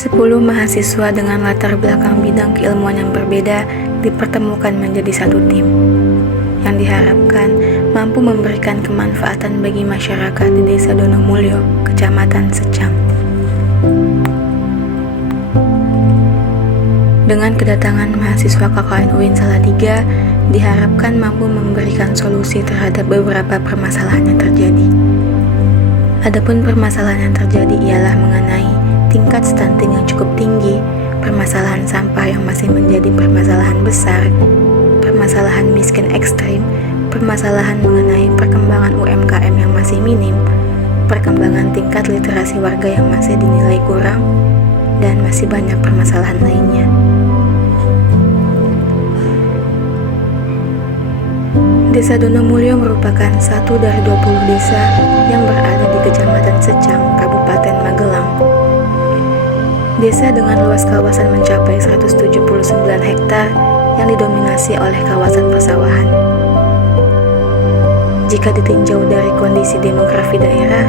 10 mahasiswa dengan latar belakang bidang keilmuan yang berbeda dipertemukan menjadi satu tim, yang diharapkan mampu memberikan kemanfaatan bagi masyarakat di Desa Donomulyo, Kecamatan Secang. Dengan kedatangan mahasiswa KKN UIN Salatiga, diharapkan mampu memberikan solusi terhadap beberapa permasalahan yang terjadi. Adapun permasalahan yang terjadi ialah mengenai tingkat stunting yang cukup tinggi, permasalahan sampah yang masih menjadi permasalahan besar, permasalahan miskin ekstrim, permasalahan mengenai perkembangan UMKM yang masih minim, perkembangan tingkat literasi warga yang masih dinilai kurang, dan masih banyak permasalahan lainnya. Desa Donomulyo merupakan satu dari 20 desa yang berada di Kecamatan Secang, Kabupaten Magelang. Desa dengan luas kawasan mencapai 179 hektar yang didominasi oleh kawasan persawahan. Jika ditinjau dari kondisi demografi daerah,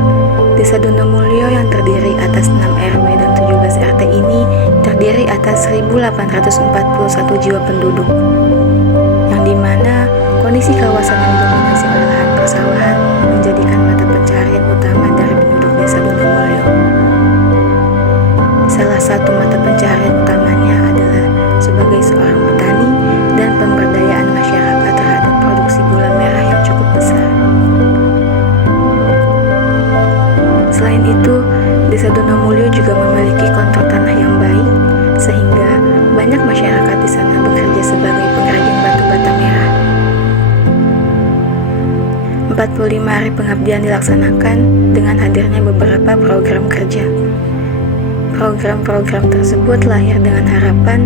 Desa Donomulyo yang terdiri atas 6 RW dan 17 RT ini terdiri atas 1.841 jiwa penduduk, yang dimana kondisi kawasan yang didominasi oleh lahan persawahan menjadikan mata pencaharian utama dari penduduk Desa Donomulyo. Salah satu mata pencaharian utamanya adalah sebagai seorang petani dan pemberdayaan masyarakat terhadap produksi gula merah yang cukup besar. Selain itu, Desa Donomulyo juga memiliki kontur tanah yang baik, sehingga banyak masyarakat di sana bekerja sebagai pengrajin batu bata merah. 45 hari pengabdian dilaksanakan dengan hadirnya beberapa program kerja. Program-program tersebut lahir dengan harapan,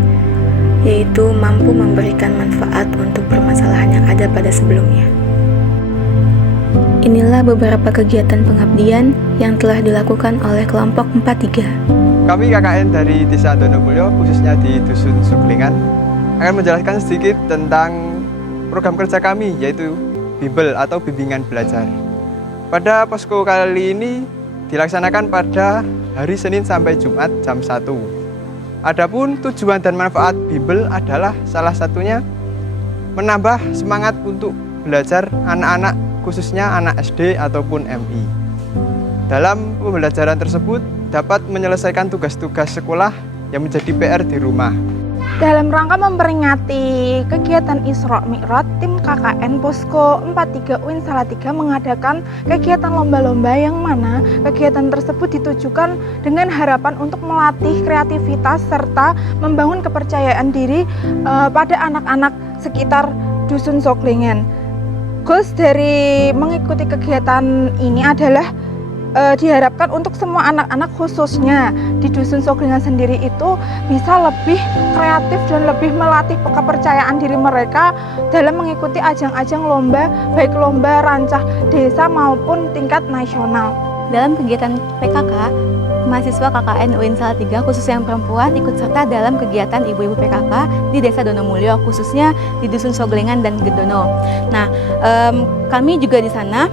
yaitu mampu memberikan manfaat untuk permasalahan yang ada pada sebelumnya. Inilah beberapa kegiatan pengabdian yang telah dilakukan oleh kelompok 43. Kami KKN dari Desa Donomulyo, khususnya di Dusun Suglingan, akan menjelaskan sedikit tentang program kerja kami, yaitu Bimbel atau Bimbingan Belajar. Pada posko kali ini dilaksanakan pada hari Senin sampai Jumat jam 1. Adapun tujuan dan manfaat bimbel adalah salah satunya menambah semangat untuk belajar anak-anak, khususnya anak SD ataupun MI. Dalam pembelajaran tersebut dapat menyelesaikan tugas-tugas sekolah yang menjadi PR di rumah. Dalam rangka memperingati kegiatan Isra Mi'raj, tim KKN Posko 43 UIN Salatiga mengadakan kegiatan lomba-lomba yang mana kegiatan tersebut ditujukan dengan harapan untuk melatih kreativitas serta membangun kepercayaan diri pada anak-anak sekitar Dusun Soglingan. Goals dari mengikuti kegiatan ini adalah diharapkan untuk semua anak-anak khususnya di Dusun Soglingan sendiri itu bisa lebih kreatif dan lebih melatih kepercayaan diri mereka dalam mengikuti ajang-ajang lomba, baik lomba rancah desa maupun tingkat nasional. Dalam kegiatan PKK, mahasiswa KKN UIN Salatiga khususnya yang perempuan ikut serta dalam kegiatan ibu-ibu PKK di Desa Donomulyo, khususnya di Dusun Soglingan dan Gedono. Nah, kami juga di sana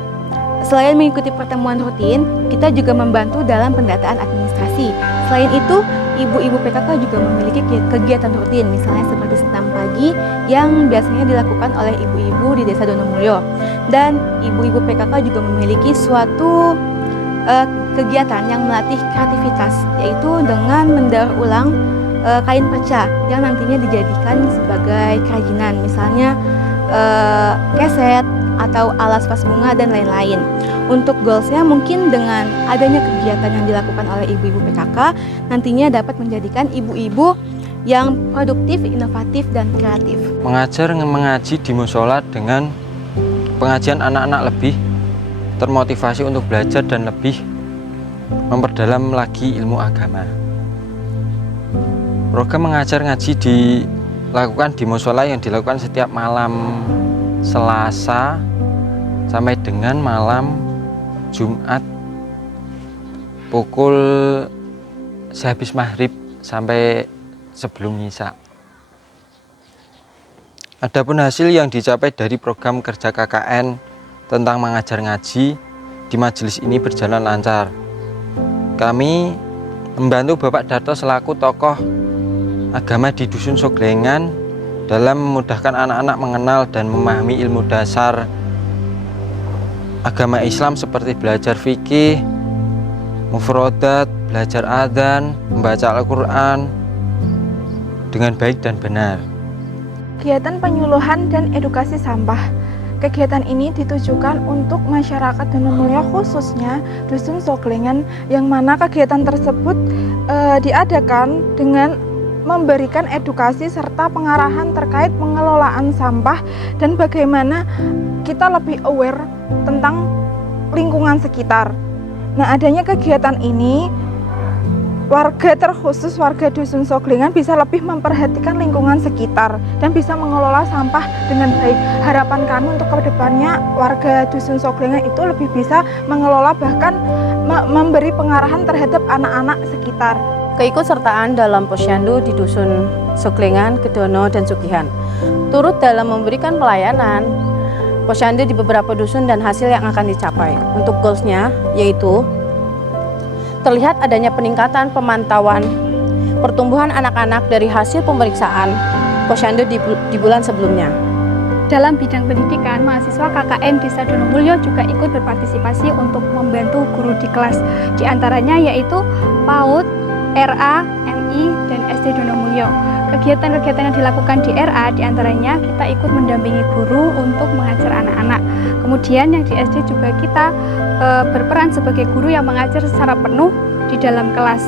selain mengikuti pertemuan rutin, kita juga membantu dalam pendataan administrasi. Selain itu, ibu-ibu PKK juga memiliki kegiatan rutin, misalnya seperti senam pagi yang biasanya dilakukan oleh ibu-ibu di Desa Donomulyo. Dan ibu-ibu PKK juga memiliki suatu kegiatan yang melatih kreativitas, yaitu dengan mendaur ulang kain perca yang nantinya dijadikan sebagai kerajinan, misalnya keset atau alas vas bunga dan lain-lain. Untuk goalsnya mungkin dengan adanya kegiatan yang dilakukan oleh ibu-ibu PKK nantinya dapat menjadikan ibu-ibu yang produktif, inovatif, dan kreatif. Mengaji di musola dengan pengajian anak-anak lebih termotivasi untuk belajar dan lebih memperdalam lagi ilmu agama. Program mengajar ngaji dilakukan di musola yang dilakukan setiap malam Selasa sampai dengan malam Jumat pukul sehabis maghrib sampai sebelum Isya. Adapun hasil yang dicapai dari program kerja KKN tentang mengajar ngaji di majelis ini berjalan lancar. Kami membantu Bapak Darto selaku tokoh agama di Dusun Soglengan dalam memudahkan anak-anak mengenal dan memahami ilmu dasar agama Islam seperti belajar fikih, mufrodat, belajar adzan, membaca Al-Quran dengan baik dan benar. Kegiatan penyuluhan dan edukasi sampah. Kegiatan ini ditujukan untuk masyarakat Donomulyo khususnya Dusun Soglengan, yang mana kegiatan tersebut diadakan dengan memberikan edukasi serta pengarahan terkait pengelolaan sampah dan bagaimana kita lebih aware tentang lingkungan sekitar. Nah, adanya kegiatan ini, warga terkhusus warga Dusun Soglengan bisa lebih memperhatikan lingkungan sekitar dan bisa mengelola sampah dengan baik. Harapan kami untuk kedepannya warga Dusun Soglengan itu lebih bisa mengelola, bahkan memberi pengarahan terhadap anak-anak sekitar. Keikutsertaan dalam Posyandu di Dusun Soglengan, Gedono, dan Sugihan turut dalam memberikan pelayanan Posyandu di beberapa dusun dan hasil yang akan dicapai. Untuk goalsnya yaitu terlihat adanya peningkatan pemantauan pertumbuhan anak-anak dari hasil pemeriksaan Posyandu di bulan sebelumnya. Dalam bidang pendidikan, mahasiswa KKN Desa Donomulyo juga ikut berpartisipasi untuk membantu guru di kelas. Di antaranya yaitu PAUD, RA, MI, dan SD Donomulyo. Kegiatan-kegiatan yang dilakukan di RA diantaranya kita ikut mendampingi guru untuk mengajar anak-anak. Kemudian yang di SD juga kita berperan sebagai guru yang mengajar secara penuh di dalam kelas.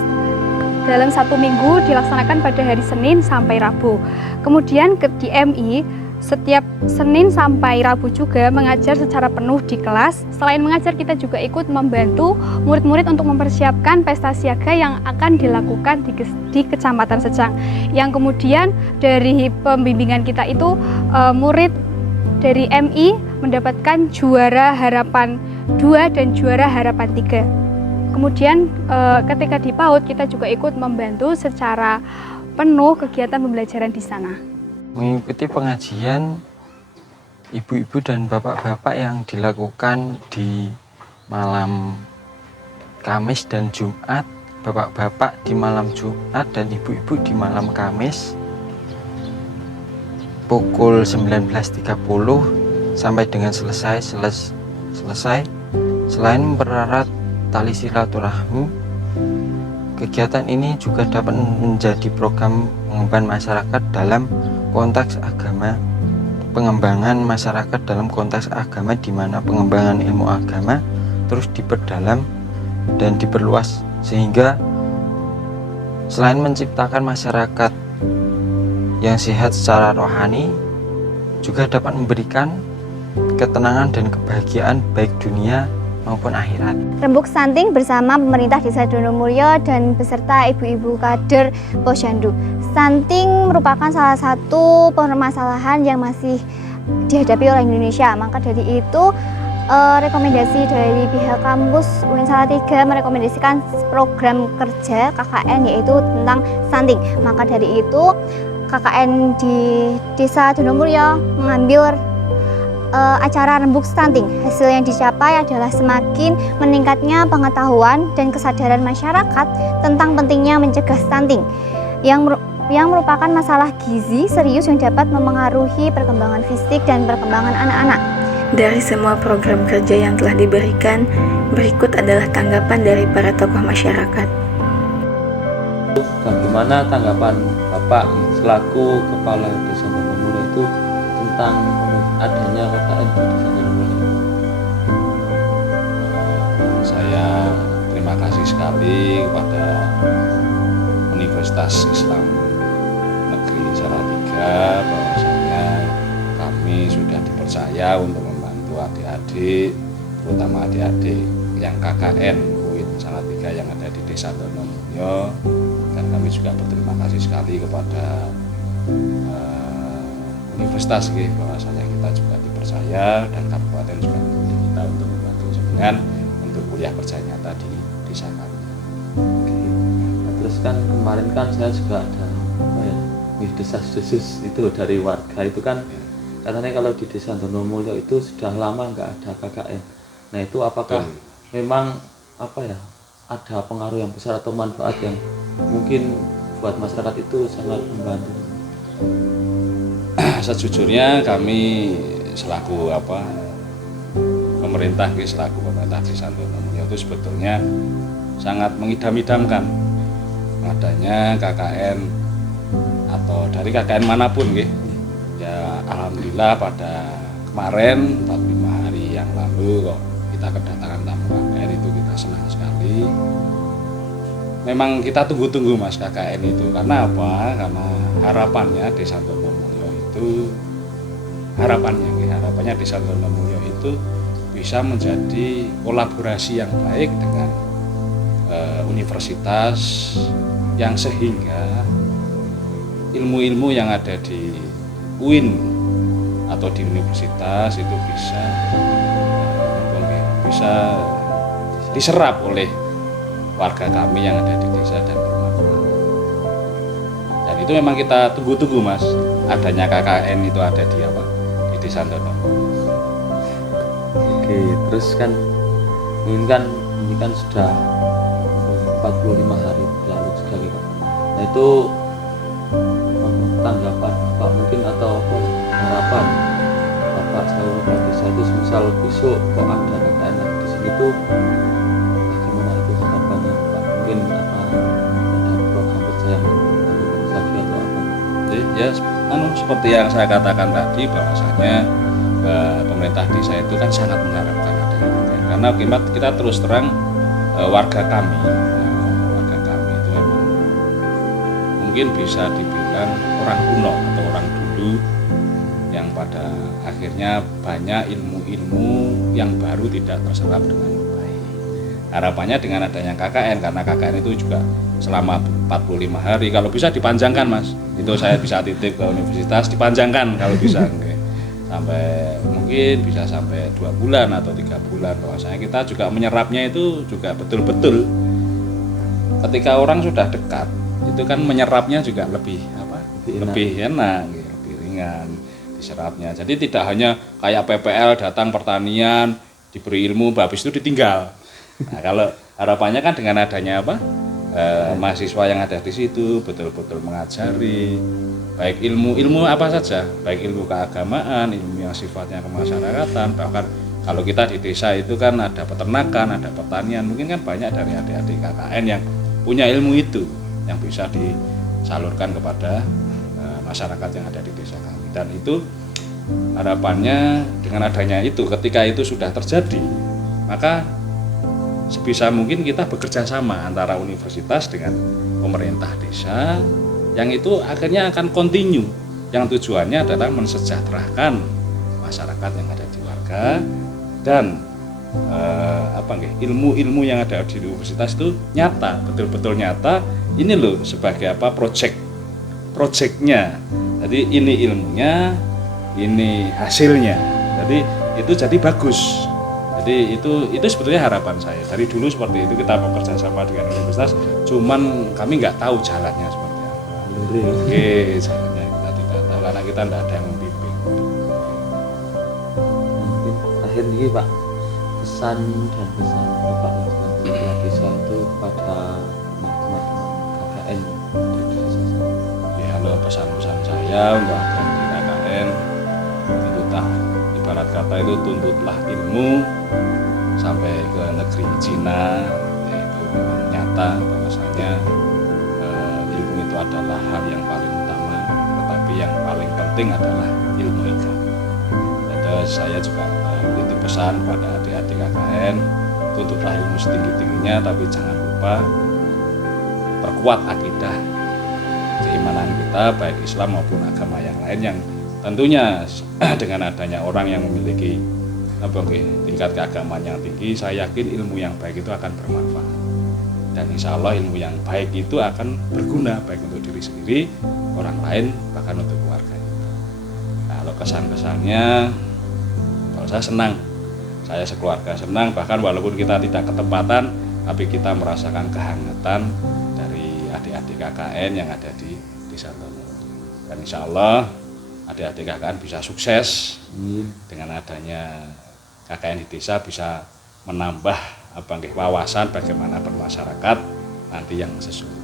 Dalam 1 minggu dilaksanakan pada hari Senin sampai Rabu. Kemudian di MI setiap Senin sampai Rabu juga mengajar secara penuh di kelas. Selain mengajar, kita juga ikut membantu murid-murid untuk mempersiapkan pesta siaga yang akan dilakukan di Kecamatan Secang. Yang kemudian dari pembimbingan kita itu murid dari MI mendapatkan juara harapan 2 dan juara harapan 3. Kemudian ketika di PAUD kita juga ikut membantu secara penuh kegiatan pembelajaran di sana. Mengikuti pengajian ibu-ibu dan bapak-bapak yang dilakukan di malam Kamis dan Jumat, bapak-bapak di malam Jumat dan ibu-ibu di malam Kamis pukul 19.30 sampai dengan selesai. Selain mempererat tali silaturahmi, kegiatan ini juga dapat menjadi program pengembangan masyarakat dalam konteks agama, pengembangan masyarakat dalam konteks agama, di mana pengembangan ilmu agama terus diperdalam dan diperluas, sehingga selain menciptakan masyarakat yang sehat secara rohani, juga dapat memberikan ketenangan dan kebahagiaan baik dunia maupun akhirat. Rembuk stunting bersama pemerintah Desa Donomulyo dan beserta ibu-ibu kader Posyandu. Stunting merupakan salah satu permasalahan yang masih dihadapi oleh Indonesia. Maka dari itu rekomendasi dari pihak kampus UIN Salatiga merekomendasikan program kerja KKN yaitu tentang stunting. Maka dari itu KKN di Desa Donomulyo mengambil acara rembuk stunting. Hasil yang dicapai adalah semakin meningkatnya pengetahuan dan kesadaran masyarakat tentang pentingnya mencegah stunting yang merupakan masalah gizi serius yang dapat memengaruhi perkembangan fisik dan perkembangan anak-anak. Dari semua program kerja yang telah diberikan, berikut adalah tanggapan dari para tokoh masyarakat. Bagaimana tanggapan Bapak selaku Kepala Desa Donomulyo itu tentang adanya KKN di Desa Donomulyo? Saya terima kasih sekali kepada Universitas Islam Negeri Salatiga bahwasanya kami sudah dipercaya untuk membantu adik-adik, terutama adik-adik yang KKN UIN Salatiga yang ada di Desa Donomulyo, dan kami juga berterima kasih sekali kepada universitas bahwasanya kita juga dipercaya dan kabupaten juga memilih kita untuk membantu jenengan untuk kuliah kerja nyata di desa kami. Nah, terus kan kemarin kan saya juga ada desas-desus itu dari warga itu kan katanya kalau di Desa Donomulyo itu sudah lama nggak ada KKN. Nah itu apakah memang ada pengaruh yang besar atau manfaat yang mungkin buat masyarakat itu sangat membantu? Sejujurnya kami selaku pemerintah Desa Donomulyo itu sebetulnya sangat mengidam-idamkan adanya KKN atau dari KKN manapun nggih. Ya alhamdulillah pada kemarin 45 hari yang lalu kok kita kedatangan tamu KKN itu kita senang sekali. Memang kita tunggu-tunggu Mas KKN itu karena apa? Karena harapannya Desa Donomulyo itu harapannya Desa Donomulyo itu bisa menjadi kolaborasi yang baik dengan universitas yang sehingga ilmu-ilmu yang ada di UIN atau di universitas itu bisa diserap oleh warga kami yang ada di desa dan bermanfaat. Dan itu memang kita tunggu-tunggu Mas, adanya KKN itu ada di Desa Donomulyo. Oke, terus kan ini kan sudah 45 hari lalu sekali Pak. Nah itu tanggapan Pak mungkin atau harapan Bapak selalu Bapak Desa itu misal besok kok ada KKN di sini tuh bagaimana itu harapannya Pak? Mungkin ada program kerja yang lagi atau apa? Ya, seperti yang saya katakan tadi bahwasanya pemerintah desa itu kan sangat mengharapkan adanya KKN karena kita terus terang warga kami itu memang mungkin bisa dibilang orang kuno atau orang dulu yang pada akhirnya banyak ilmu-ilmu yang baru tidak terserap dengan baik. Harapannya dengan adanya KKN karena KKN itu juga selama 45 hari kalau bisa dipanjangkan Mas. Itu saya bisa titip ke universitas dipanjangkan kalau bisa. Sampai mungkin bisa sampai 2 bulan atau 3 bulan. Bahwasanya kita juga menyerapnya itu juga betul-betul ketika orang sudah dekat itu kan menyerapnya juga lebih enak, lebih ringan diserapnya. Jadi tidak hanya kayak PPL datang pertanian diberi ilmu habis itu ditinggal. Nah, kalau harapannya kan dengan adanya mahasiswa yang ada di situ betul-betul mengajari baik ilmu apa saja, baik ilmu keagamaan, ilmu yang sifatnya kemasyarakatan, bahkan kalau kita di desa itu kan ada peternakan, ada pertanian, mungkin kan banyak dari adik-adik KKN yang punya ilmu itu yang bisa disalurkan kepada masyarakat yang ada di desa kami. Dan itu harapannya dengan adanya itu, ketika itu sudah terjadi, maka sebisa mungkin kita bekerja sama antara universitas dengan pemerintah desa yang itu akhirnya akan continue, yang tujuannya adalah mensejahterakan masyarakat yang ada di warga dan ilmu-ilmu yang ada di universitas itu nyata, betul-betul nyata. Ini loh sebagai projectnya. Jadi ini ilmunya, ini hasilnya. Jadi itu jadi bagus. Jadi itu sebetulnya harapan saya. Dari dulu seperti itu kita bekerja sama dengan universitas, cuman kami nggak tahu jalannya seperti apa. Oke, jalannya kita tidak tahu karena kita tidak ada yang membimbing. Mungkin akhir ini Pak, pesan dan pesan Bapak yang desa itu kepada teman-teman KKN di desa. Ya, halo, pesan-pesan saya untuk adik KKN tuntutlah, ibarat kata itu tuntutlah ilmu sampai ke negeri Cina, yaitu memang nyata bahwasanya ilmu itu adalah hal yang paling utama, tetapi yang paling penting adalah ilmu agama. Dan saya juga memberi pesan pada adik-adik KKN, tuntutlah ilmu setinggi-tingginya, tapi jangan lupa perkuat akidah keimanan kita, baik Islam maupun agama yang lain yang tentunya dengan adanya orang yang memiliki tingkat keagamaan yang tinggi, saya yakin ilmu yang baik itu akan bermanfaat. Dan insya Allah ilmu yang baik itu akan berguna baik untuk diri sendiri, orang lain, bahkan untuk keluarga kita. Nah, kalau kesan-kesannya, kalau saya senang, saya sekeluarga senang, bahkan walaupun kita tidak ketempatan, tapi kita merasakan kehangatan dari adik-adik KKN yang ada di Desa Donomulyo. Dan insya Allah adik-adik KKN bisa sukses dengan adanya KKN di desa, bisa menambah wawasan bagaimana bermasyarakat nanti yang sesungguhnya.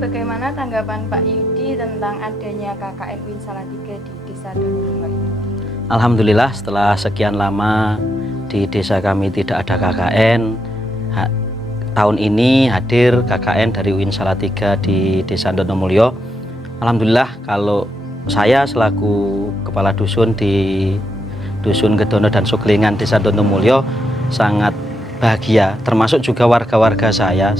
Bagaimana tanggapan Pak Yudi tentang adanya KKN UIN Salatiga di Desa Donomulyo ini? Alhamdulillah setelah sekian lama di desa kami tidak ada KKN, tahun ini hadir KKN dari UIN Salatiga di Desa Donomulyo. Alhamdulillah kalau saya selaku kepala dusun di Dusun Gedono dan Suglengan Desa Donomulyo sangat bahagia, termasuk juga warga-warga saya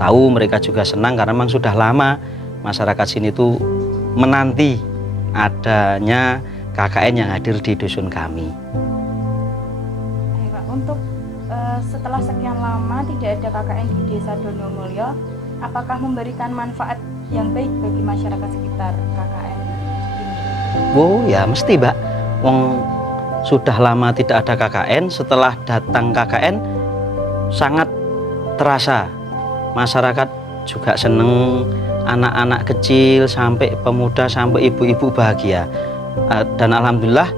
tahu mereka juga senang karena memang sudah lama masyarakat sini tuh menanti adanya KKN yang hadir di dusun kami. Pak, untuk setelah sekian lama tidak ada KKN di Desa Donomulyo, apakah memberikan manfaat yang baik bagi masyarakat sekitar KKN ini? Oh ya mesti Mbak, wong sudah lama tidak ada KKN, setelah datang KKN sangat terasa. Masyarakat juga seneng, anak-anak kecil sampai pemuda sampai ibu-ibu bahagia. Dan alhamdulillah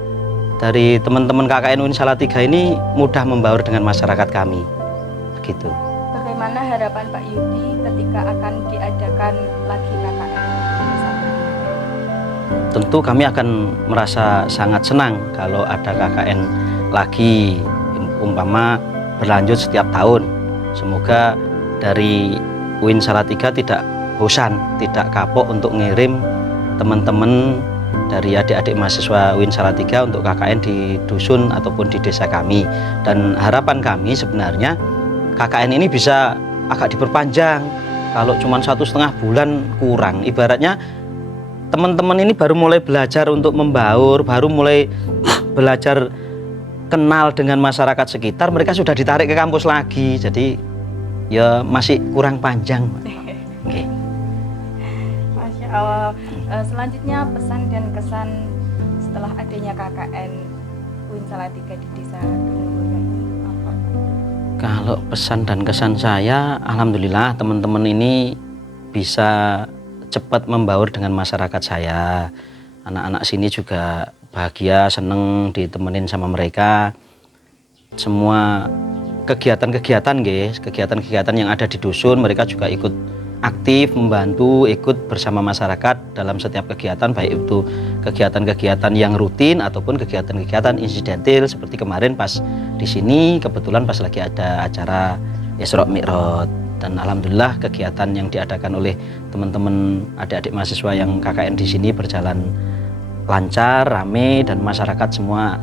dari teman-teman KKN UIN Salatiga ini mudah membaur dengan masyarakat kami. Begitu. Bagaimana harapan Pak Yudi ketika akan diadakan lagi KKN? Tentu kami akan merasa sangat senang kalau ada KKN lagi, umpama berlanjut setiap tahun. Semoga dari UIN Salatiga tidak bosan, tidak kapok untuk ngirim teman-teman dari adik-adik mahasiswa UIN Salatiga untuk KKN di dusun ataupun di desa kami. Dan harapan kami sebenarnya KKN ini bisa agak diperpanjang. Kalau cuma 1,5 bulan kurang, ibaratnya teman-teman ini baru mulai belajar untuk membaur, baru mulai belajar kenal dengan masyarakat sekitar, mereka sudah ditarik ke kampus lagi. Jadi ya masih kurang panjang. Okay. Masya Allah. Selanjutnya pesan dan kesan setelah adanya KKN UIN Salatiga di Desa Donomulyo ini apa? Kalau pesan dan kesan saya, alhamdulillah teman-teman ini bisa cepat membaur dengan masyarakat saya. Anak-anak sini juga bahagia, seneng ditemenin sama mereka. Semua kegiatan-kegiatan guys, kegiatan-kegiatan yang ada di dusun mereka juga ikut aktif membantu, ikut bersama masyarakat dalam setiap kegiatan, baik itu kegiatan-kegiatan yang rutin ataupun kegiatan-kegiatan insidental seperti kemarin pas di sini kebetulan pas lagi ada acara Isra Mi'raj. Dan alhamdulillah kegiatan yang diadakan oleh teman-teman adik-adik mahasiswa yang KKN di sini berjalan lancar, rame, dan masyarakat semua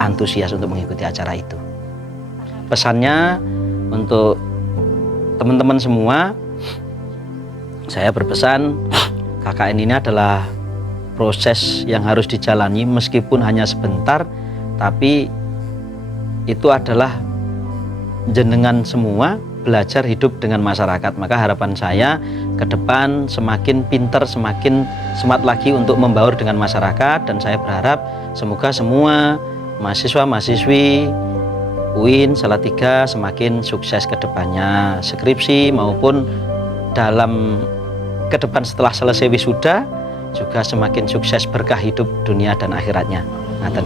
antusias untuk mengikuti acara itu. Pesannya untuk teman-teman semua, saya berpesan KKN ini adalah proses yang harus dijalani meskipun hanya sebentar, tapi itu adalah jenengan semua belajar hidup dengan masyarakat. Maka harapan saya ke depan semakin pintar, semakin semangat lagi untuk membaur dengan masyarakat, dan saya berharap semoga semua mahasiswa-mahasiswi UIN Salatiga semakin sukses ke depannya, skripsi maupun dalam ke depan setelah selesai wisuda juga semakin sukses, berkah hidup dunia dan akhiratnya. Ngaten.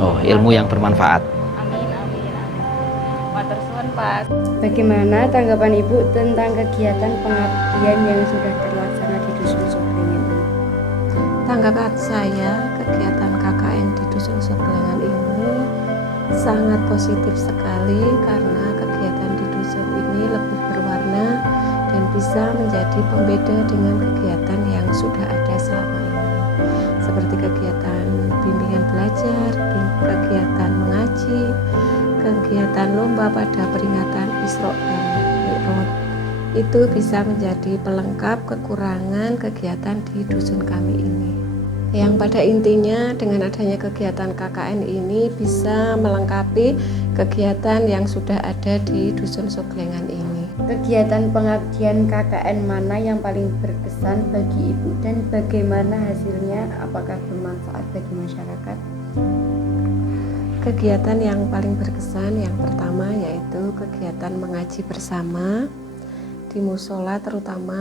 Oh, ilmu yang bermanfaat. Amin, amin, amin. Matur suwun, Pak. Bagaimana tanggapan Ibu tentang kegiatan pengabdian yang sudah terlaksana di Dusun Suglengan ini? Tanggapan saya, kegiatan KKN di Dusun Suglengan ini sangat positif sekali karena kegiatan di dusun ini lebih berwarna dan bisa menjadi pembeda dengan kegiatan yang sudah ada selama ini, seperti kegiatan bimbingan belajar, kegiatan mengaji, kegiatan lomba pada peringatan Isra dan Mi'raj. Itu bisa menjadi pelengkap kekurangan kegiatan di dusun kami ini. Yang pada intinya dengan adanya kegiatan KKN ini bisa melengkapi kegiatan yang sudah ada di Dusun Suglengan ini. Kegiatan pengabdian KKN mana yang paling berkesan bagi Ibu dan bagaimana hasilnya? Apakah bermanfaat bagi masyarakat? Kegiatan yang paling berkesan yang pertama yaitu kegiatan mengaji bersama Di musola terutama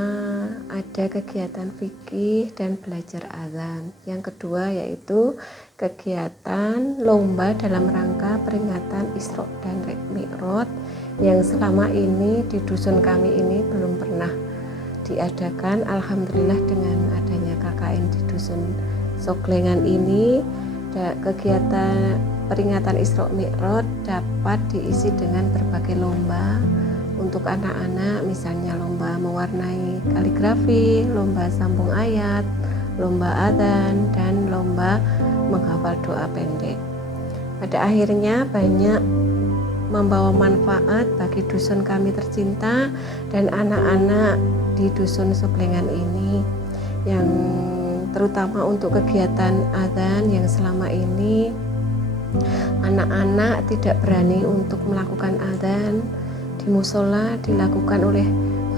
ada kegiatan fikih dan belajar azan. Yang kedua yaitu kegiatan lomba dalam rangka peringatan Isra dan Mi'raj yang selama ini di dusun kami ini belum pernah diadakan. Alhamdulillah dengan adanya KKN di dusun Soglengan ini, kegiatan peringatan Isra Mi'raj dapat diisi dengan berbagai lomba untuk anak-anak, misalnya lomba mewarnai kaligrafi, lomba sambung ayat, lomba adzan, dan lomba menghafal doa pendek. Pada akhirnya banyak membawa manfaat bagi dusun kami tercinta dan anak-anak di dusun Soglengan ini, yang terutama untuk kegiatan adzan yang selama ini anak-anak tidak berani untuk melakukan adzan di musola, dilakukan oleh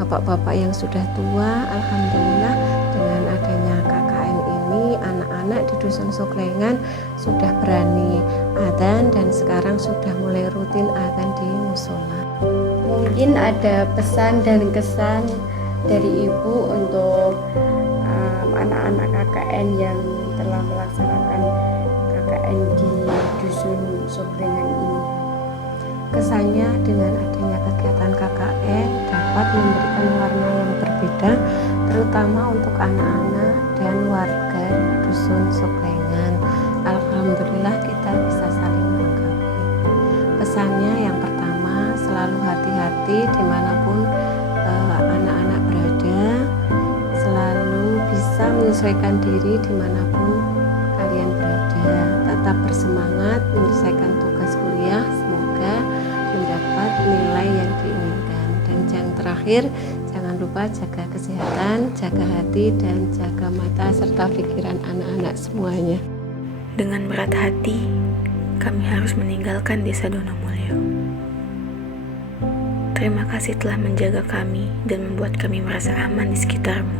bapak-bapak yang sudah tua. Alhamdulillah dengan adanya KKN ini anak-anak di dusun Soglengan sudah berani adzan dan sekarang sudah mulai rutin adzan di musola. Mungkin ada pesan dan kesan dari Ibu untuk anak-anak KKN yang telah melaksanakan KKN di dusun Soglengan ini. Kesannya dengan adanya kegiatan KKN dapat memberikan warna yang berbeda, terutama untuk anak-anak dan warga dusun Soglengan. Alhamdulillah kita bisa saling melengkapi. Pesannya yang pertama, selalu hati-hati dimanapun anak-anak berada, selalu bisa menyesuaikan diri dimanapun kalian berada, tetap bersemangat menyelesaikan tugas kuliah, semoga mendapat nilai yang diinginkan. Dan yang terakhir, jangan lupa jaga kesehatan, jaga hati, dan jaga mata serta pikiran anak-anak semuanya. Dengan berat hati, kami harus meninggalkan Desa Donomulyo. Terima kasih telah menjaga kami dan membuat kami merasa aman di sekitarmu.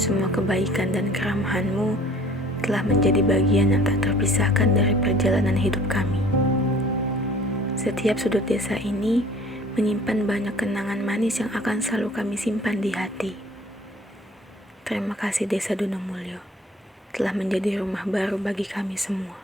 Semua kebaikan dan keramahanmu telah menjadi bagian yang tak terpisahkan dari perjalanan hidup kami. Setiap sudut desa ini menyimpan banyak kenangan manis yang akan selalu kami simpan di hati. Terima kasih Desa Donomulyo telah menjadi rumah baru bagi kami semua.